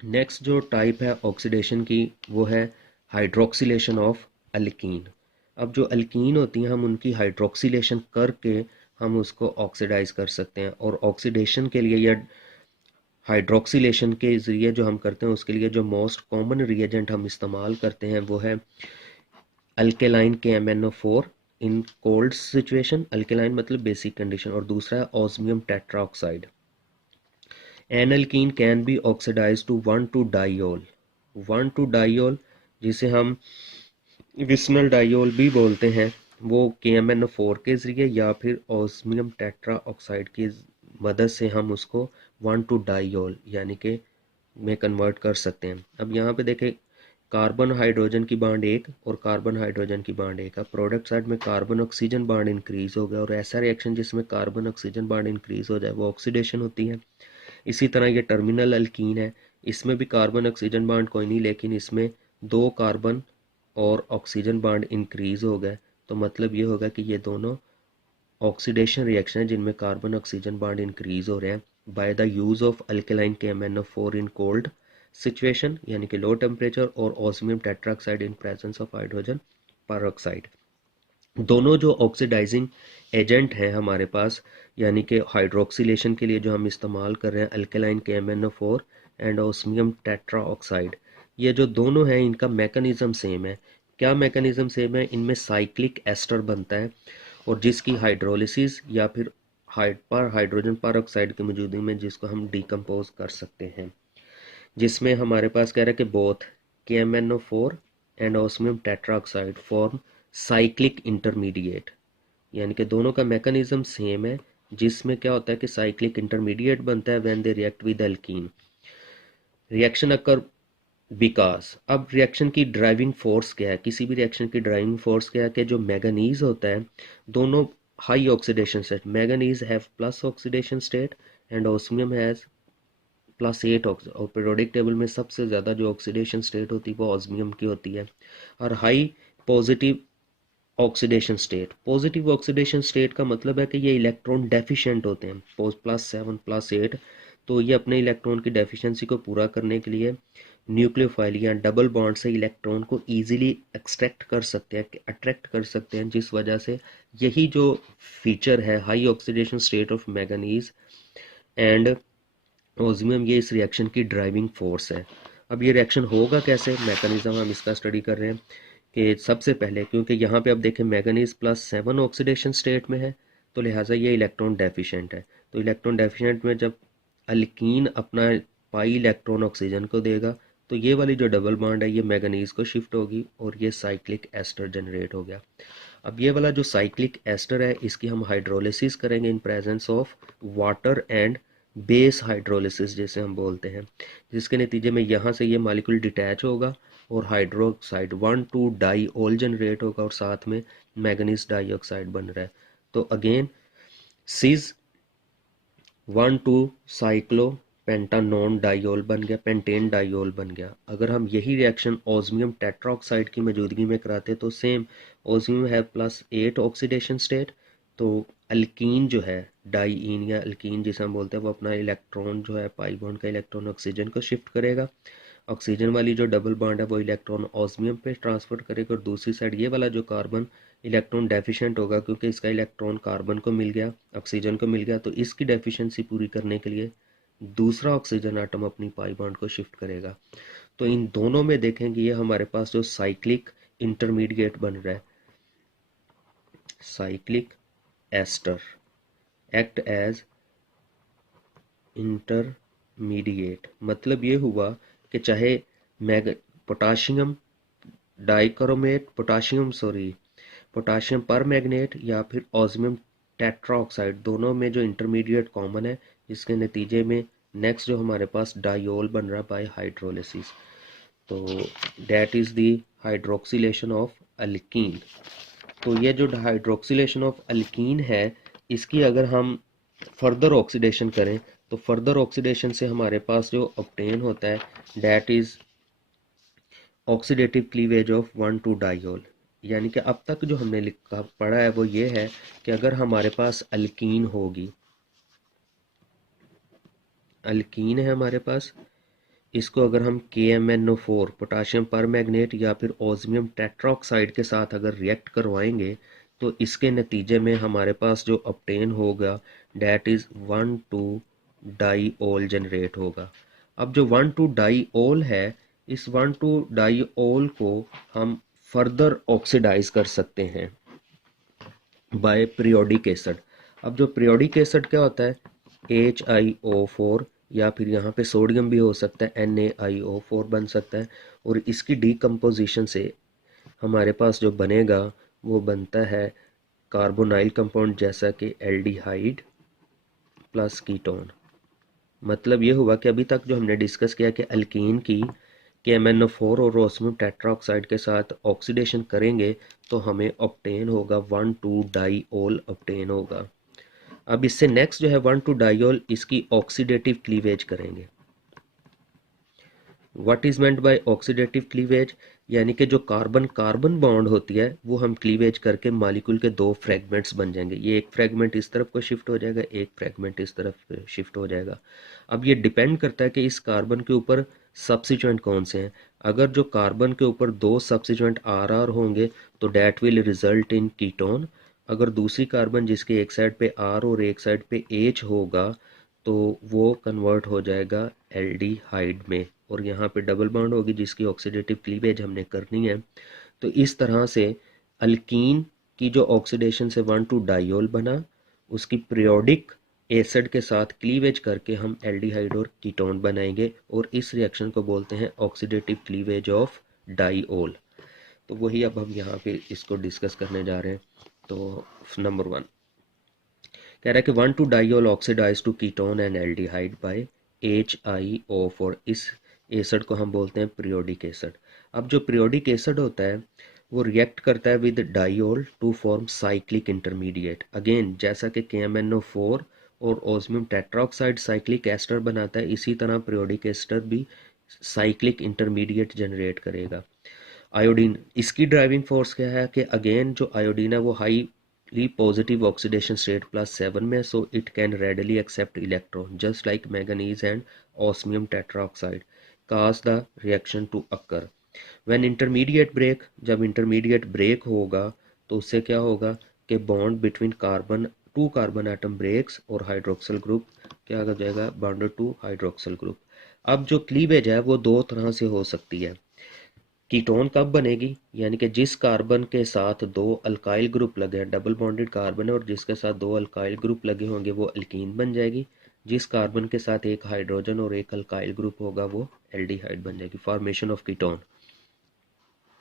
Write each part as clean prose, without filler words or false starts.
Next जो type है oxidation की वो है हाइड्रोक्सिलेशन ऑफ अल्कीन। अब जो अल्कीन होती हैं हम उनकी हाइड्रोक्सिलेशन करके हम उसको ऑक्सीडाइज कर सकते हैं, और ऑक्सीडेशन के लिए या हाइड्रोक्सिलेशन के ज़रिए जो हम करते हैं उसके लिए जो मोस्ट कॉमन रिएजेंट हम इस्तेमाल करते हैं वो है alkaline KMnO4 in cold situation. Alkaline मतलब बेसिक कंडीशन, और दूसरा है osmium tetroxide. An alkene can be oxidise to 1,2-डाइऑल। 1,2-डाइऑल जिसे हम विस्नल डाइऑल भी बोलते हैं, वो KMnO4 के ज़रिए या फिर ऑस्मियम टेट्रा ऑक्साइड की मदद से हम उसको 1,2-डाइऑल यानी कि में कन्वर्ट कर सकते हैं। अब यहाँ पे देखें, कार्बन हाइड्रोजन की बांड एक और कार्बन हाइड्रोजन की बांड एक। अब प्रोडक्ट साइड में कार्बन ऑक्सीजन बांड इंक्रीज हो गया, और ऐसा रिएक्शन जिसमें कार्बन ऑक्सीजन बांड इंक्रीज हो जाए वो ऑक्सीडेशन होती है। इसी तरह ये टर्मिनल अल्कीन है, इसमें भी कार्बन ऑक्सीजन बांड कोई नहीं, लेकिन इसमें दो कार्बन और ऑक्सीजन बांड इंक्रीज हो गए, तो मतलब ये होगा कि ये दोनों ऑक्सीडेशन रिएक्शन है जिनमें कार्बन ऑक्सीजन बांड इंक्रीज हो रहे हैं by the use of alkaline KMnO4 in cold situation यानी कि लो टेम्परेचर, और osmium tetroxide in presence of hydrogen peroxide. दोनों जो ऑक्सीडाइजिंग एजेंट हैं हमारे पास, यानी कि हाइड्रोक्सिलेशन के लिए जो हम इस्तेमाल कर रहे हैं alkaline KMnO4 and osmium tetroxide, ये जो दोनों हैं इनका मैकेनिज्म सेम है। क्या मैकेनिज्म सेम है? इनमें साइक्लिक एस्टर बनता है, और जिसकी हाइड्रोलिसिस या फिर हाइड्रोजन पर की मौजूदगी में जिसको हम डिकम्पोज कर सकते हैं, जिसमें हमारे पास कह रहा है कि both KMnO4 and osmium tetroxide form cyclic intermediate, यानी कि दोनों का मैकेनिज्म सेम है, जिसमें क्या होता है कि साइक्लिक इंटरमीडिएट बनता है when they react with alkene. Reaction occur because, अब रिएक्शन की ड्राइविंग फोर्स क्या है? किसी भी रिएक्शन की ड्राइविंग फोर्स क्या है कि जो मैंगनीज होता है, दोनों high oxidation state, manganese have plus oxidation state and osmium has +8 और पीरियोडिक टेबल में सबसे ज़्यादा जो ऑक्सीडेशन स्टेट होती है वो ऑस्मियम की होती है। और high positive oxidation state, positive oxidation state का मतलब है कि ये इलेक्ट्रॉन डेफिशिएंट होते हैं, +7 +8, तो ये अपने इलेक्ट्रॉन की डेफिशिएंसी को पूरा करने के लिए न्यूक्लियोफाइल या डबल बॉन्ड से इलेक्ट्रॉन को इजीली एक्सट्रैक्ट कर सकते हैं, अट्रैक्ट कर सकते हैं, जिस वजह से यही जो फीचर है high oxidation state of manganese and osmium, ये इस रिएक्शन की ड्राइविंग फोर्स है। अब ये रिएक्शन होगा कैसे, मैकेनिज्म हम इसका स्टडी कर रहे हैं कि सबसे पहले, क्योंकि यहाँ पे अब देखें मैंगनीज +7 ऑक्सीडेशन स्टेट में है, तो लिहाजा ये इलेक्ट्रॉन डेफिशिएंट है। तो इलेक्ट्रॉन डेफिशिएंट में जब अल्कीन अपना पाई इलेक्ट्रॉन ऑक्सीजन को देगा, तो ये वाली जो डबल बॉन्ड है ये मैंगनीज को शिफ्ट होगी और ये साइक्लिक एस्टर जनरेट हो गया। अब ये वाला जो साइक्लिक एस्टर है इसकी हम हाइड्रोलिसिस करेंगे in presence of water and base hydrolysis जिसे हम बोलते हैं, जिसके नतीजे में यहाँ से ये मालिक्यूल डिटैच होगा और हाइड्रोक्साइड 1,2-डाइऑल जनरेट होगा, और साथ में मैग्नीज डाइऑक्साइड बन रहा है। तो अगेन सिज 1,2 साइक्लो पेंटानोन डाइऑल बन गया, पेंटेन डाइऑल बन गया। अगर हम यही रिएक्शन ऑस्मियम टेट्राऑक्साइड की मौजूदगी में कराते तो सेम, ऑस्मियम है +8 ऑक्सीडेशन स्टेट, तो अल्कीन जो है डाइईन या अल्कीन जिसे हम बोलते हैं वो अपना इलेक्ट्रॉन जो है पाई बॉन्ड का इलेक्ट्रॉन ऑक्सीजन को शिफ्ट करेगा, ऑक्सीजन वाली जो डबल बॉन्ड है वो इलेक्ट्रॉन ऑस्मियम पे ट्रांसफर करेगा, और दूसरी साइड ये वाला जो कार्बन इलेक्ट्रॉन डेफिशिएंट होगा क्योंकि इसका इलेक्ट्रॉन कार्बन को मिल गया, ऑक्सीजन को मिल गया, तो इसकी डेफिशिएंसी पूरी करने के लिए दूसरा ऑक्सीजन आटम अपनी पाई बॉन्ड को शिफ्ट करेगा। तो इन दोनों में देखेंगे ये हमारे पास जो साइक्लिक इंटरमीडिएट बन रहा है, cyclic ester act as intermediate. मतलब ये हुआ कि चाहे मैग potassium dichromate potassium permanganate या फिर ऑस्मियम टेट्राऑक्साइड, दोनों में जो इंटरमीडिएट कॉमन है, जिसके नतीजे में नेक्स्ट जो हमारे पास डाइऑल बन रहा है बाय हाइड्रोलिसिस, तो that is the hydroxylation of alkyne. तो ये जो हाइड्रोक्सिलेशन ऑफ अल्कीन है, इसकी अगर हम फर्दर ऑक्सीडेशन करें तो फर्दर ऑक्सीडेशन से हमारे पास जो ऑब्टेन होता है that is oxidative cleavage of 1,2-डाइऑल। यानी कि अब तक जो हमने लिखा पढ़ा है वो ये है कि अगर हमारे पास अल्कीन होगी, अल्कीन है हमारे पास, इसको अगर हम KMnO4 पोटाशियम परमैंगनेट या फिर ओस्मियम टेट्राऑक्साइड के साथ अगर रिएक्ट करवाएंगे तो इसके नतीजे में हमारे पास जो ऑब्टेन होगा डैट इज़ 1,2-डाईओल जनरेट होगा। अब जो 1,2-डाईओल है, इस 1,2-डाईओल को हम फर्दर ऑक्सीडाइज कर सकते हैं बाय पीरियोडिक एसिड। अब जो पीरियोडिक एसिड क्या होता है, HiO4 या फिर यहाँ पे सोडियम भी हो सकता है, NaIO4 बन सकता है, और इसकी डीकम्पोजिशन से हमारे पास जो बनेगा वो बनता है कार्बोनाइल कंपाउंड जैसा कि एल्डिहाइड प्लस कीटोन। मतलब ये हुआ कि अभी तक जो हमने डिस्कस किया कि अल्कीन की KMnO4 और ओस्मियम टेट्राऑक्साइड के साथ ऑक्सीडेशन करेंगे तो हमें ऑब्टेन होगा 1,2-डाईओल ऑब्टेन होगा। अब इससे नेक्स्ट जो है 1,2-डाईओल, इसकी ऑक्सीडेटिव क्लीवेज करेंगे। What is meant by oxidative cleavage, यानी कि जो कार्बन कार्बन बॉन्ड होती है वो हम क्लीवेज करके मॉलिक्यूल के दो फ्रेगमेंट्स बन जाएंगे। ये एक फ्रेगमेंट इस तरफ को शिफ्ट हो जाएगा, एक फ्रेगमेंट इस तरफ शिफ्ट हो जाएगा। अब ये डिपेंड करता है कि इस कार्बन के ऊपर सब्स्टिट्यूएंट कौन से हैं। अगर जो कार्बन के ऊपर दो सब्स्टिट्यूएंट RR होंगे तो that will result in ketone. अगर दूसरी कार्बन जिसके एक साइड पे R और एक साइड पे H होगा तो वो कन्वर्ट हो जाएगा एल्डिहाइड में, और यहाँ पे डबल बॉन्ड होगी जिसकी ऑक्सीडेटिव क्लीवेज हमने करनी है। तो इस तरह से अल्कीन की जो ऑक्सीडेशन से 1,2-डाईओल बना, उसकी पीरियोडिक एसिड के साथ क्लीवेज करके हम एल्डिहाइड और कीटोन बनाएंगे, और इस रिएक्शन को बोलते हैं ऑक्सीडेटिव क्लीवेज ऑफ डाईओल। तो वही अब हम यहाँ पे इसको डिस्कस करने जा रहे हैं। तो नंबर 1 कह रहा है कि 1,2-डाईओल oxidise to ketone and aldehyde by HiO4। इस एसिड को हम बोलते हैं पीरियोडिक एसिड। अब जो पीरियोडिक एसिड होता है वो रिएक्ट करता है with diol to form cyclic intermediate. Again जैसा कि KMnO4 और ओस्मियम टेट्राऑक्साइड साइक्लिक एस्टर बनाता है, इसी तरह पीरियोडिक एस्टर भी साइक्लिक इंटरमीडिएट जनरेट करेगा। आयोडीन, इसकी ड्राइविंग फोर्स क्या है कि अगेन जो आयोडीन है वो हाईली पॉजिटिव ऑक्सीडेशन स्टेट +7 में, so it can readily accept electron just like manganese and osmium tetroxide cause the reaction to occur when intermediate break। जब इंटरमीडिएट ब्रेक होगा तो उससे क्या होगा कि bond between carbon to carbon atom breaks और hydroxyl group क्या हो जाएगा, बॉन्डेड टू हाइड्रोक्सिल ग्रुप। अब जो क्लीवेज है वो दो तरह से हो सकती है। कीटोन कब बनेगी, यानी कि जिस कार्बन के साथ दो अल्काइल ग्रुप लगे हैं, डबल बॉन्डेड कार्बन है और जिसके साथ दो अल्काइल ग्रुप लगे होंगे वो अल्कीन बन जाएगी। जिस कार्बन के साथ एक हाइड्रोजन और एक अल्काइल ग्रुप होगा वो एल्डिहाइड बन जाएगी। Formation of ketone,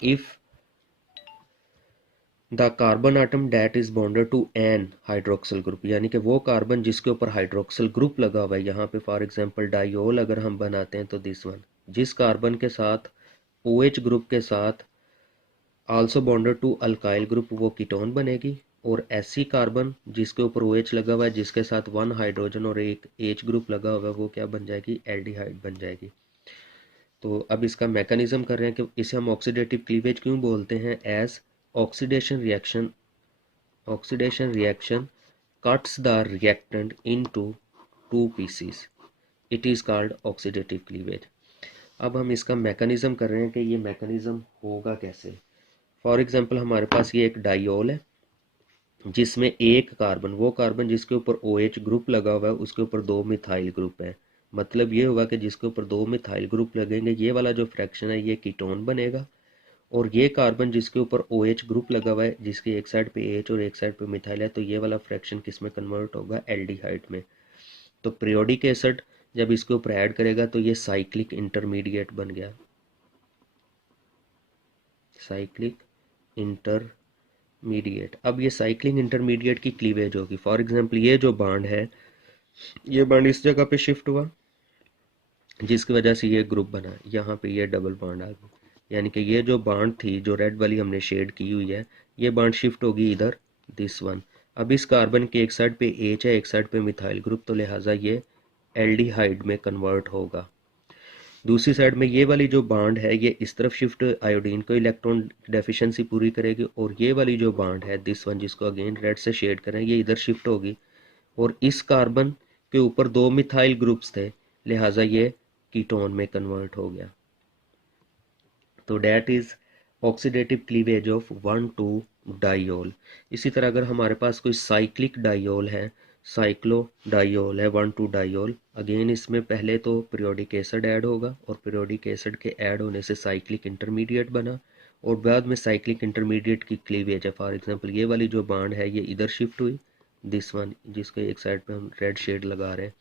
if the carbon atom that is bonded to an hydroxyl group, यानी कि वो कार्बन जिसके ऊपर हाइड्रोक्सिल ग्रुप लगा हुआ है, यहाँ पे फॉर एग्जांपल डाईओल अगर हम बनाते हैं तो दिस वन, जिस कार्बन के साथ OH ग्रुप के साथ also bonded to alkyl group वो कीटोन बनेगी, और ऐसी कार्बन जिसके ऊपर OH लगा हुआ है जिसके साथ वन हाइड्रोजन और एक H ग्रुप लगा हुआ है वो क्या बन जाएगी, एल्डिहाइड बन जाएगी। तो अब इसका मैकेनिज्म कर रहे हैं कि इसे हम ऑक्सीडेटिव क्लीवेज क्यों बोलते हैं, as oxidation reaction cuts the reactant into two pieces, it is called oxidative cleavage। अब हम इसका मैकेनिज्म कर रहे हैं कि ये मैकेनिज्म होगा कैसे। फॉर एग्जांपल हमारे पास ये एक डाईओल है जिसमें एक कार्बन, वो कार्बन जिसके ऊपर OH ग्रुप लगा हुआ है उसके ऊपर दो मिथाइल ग्रुप है। मतलब ये हुआ कि जिसके ऊपर दो मिथाइल ग्रुप लगेंगे ये वाला जो फ्रैक्शन है ये कीटोन बनेगा, और ये कार्बन जिसके ऊपर OH ग्रुप लगा हुआ है जिसकी एक साइड पे H और एक साइड पे मिथाइल है तो ये वाला फ्रैक्शन किस में कन्वर्ट होगा, एल्डिहाइड में। तो पीरियोडिक एसिड जब इसके ऊपर ऐड करेगा तो ये साइक्लिक इंटरमीडिएट बन गया, साइक्लिक इंटरमीडिएट। अब ये साइक्लिक इंटरमीडिएट की क्लीवेज होगी। फॉर एग्जांपल ये जो बॉन्ड है ये बॉन्ड इस जगह पे शिफ्ट हुआ जिसकी वजह से ये ग्रुप बना, यहाँ पे ये डबल बॉन्ड आ गई, यानी कि ये जो बॉन्ड थी जो रेड वाली हमने शेड की हुई है ये बॉन्ड शिफ्ट होगी इधर, दिस वन। अब इस कार्बन के एक साइड पे H है एक साइड पे मिथाइल ग्रुप, तो लिहाजा ये एल्डिहाइड में कन्वर्ट होगा। दूसरी साइड में ये वाली जो बॉन्ड है ये इस तरफ शिफ्ट आयोडीन को इलेक्ट्रॉन डेफिशिएंसी पूरी करेगी, और ये वाली जो बॉन्ड है दिस वन जिसको अगेन रेड से शेड करें ये इधर शिफ्ट होगी, और इस कार्बन के ऊपर दो मिथाइल ग्रुप्स थे लिहाजा ये कीटोन में कन्वर्ट हो गया। तो that is oxidative cleavage of 1,2 डाइयोल। इसी तरह अगर हमारे पास कोई साइक्लिक डाइयोल है, साइक्लो डाइयोल है 1,2 डाइयोल, अगेन इसमें पहले तो पीरियोडिक एसिड ऐड होगा और पीरियोडिक एसिड के ऐड होने से साइक्लिक इंटरमीडिएट बना और बाद में साइक्लिक इंटरमीडिएट की क्लीवेज है। फॉर एग्जांपल ये वाली जो बॉन्ड है ये इधर शिफ्ट हुई, दिस वन, जिसको एक साइड पे हम रेड शेड लगा रहे हैं,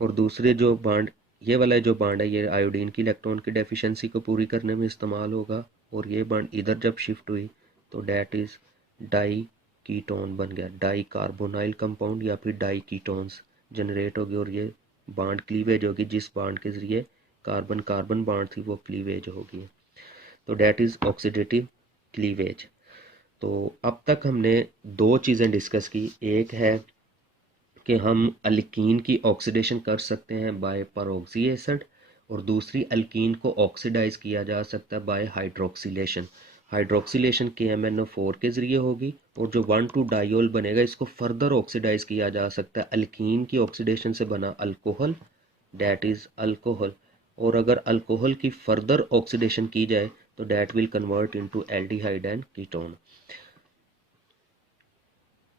और दूसरे जो बॉन्ड, ये वाला जो बॉन्ड है ये आयोडीन की इलेक्ट्रॉन की डेफिशिएंसी को पूरी करने में इस्तेमाल होगा, और ये बॉन्ड इधर जब शिफ्ट हुई तो डैट इज़ डाई कीटोन बन गया, डाई कार्बोनाइल कंपाउंड या फिर डाई कीटोन्स जनरेट होगी, और ये बॉन्ड क्लीवेज होगी, जिस बॉन्ड के जरिए कार्बन कार्बन बॉन्ड थी वो क्लीवेज होगी। तो डैट इज़ ऑक्सीडेटिव क्लीवेज। तो अब तक हमने दो चीज़ें डिस्कस की, एक है कि हम अल्कीन की ऑक्सीडेशन कर सकते हैं बाय परऑक्सी एसिड, और दूसरी अल्कीन को ऑक्सीडाइज किया जा सकता है बाय हाइड्रोक्सिलेशन। हाइड्रोक्सिलेशन KMnO4 के ज़रिए होगी, और जो 1,2 डाइयोल बनेगा इसको फर्दर ऑक्सीडाइज किया जा सकता है अल्कीन की ऑक्सीडेशन से बना अल्कोहल, डैट इज़ अल्कोहल, और अगर अल्कोहल की फर्दर ऑक्सीडेशन की जाए तो that will convert into aldehyde and ketone.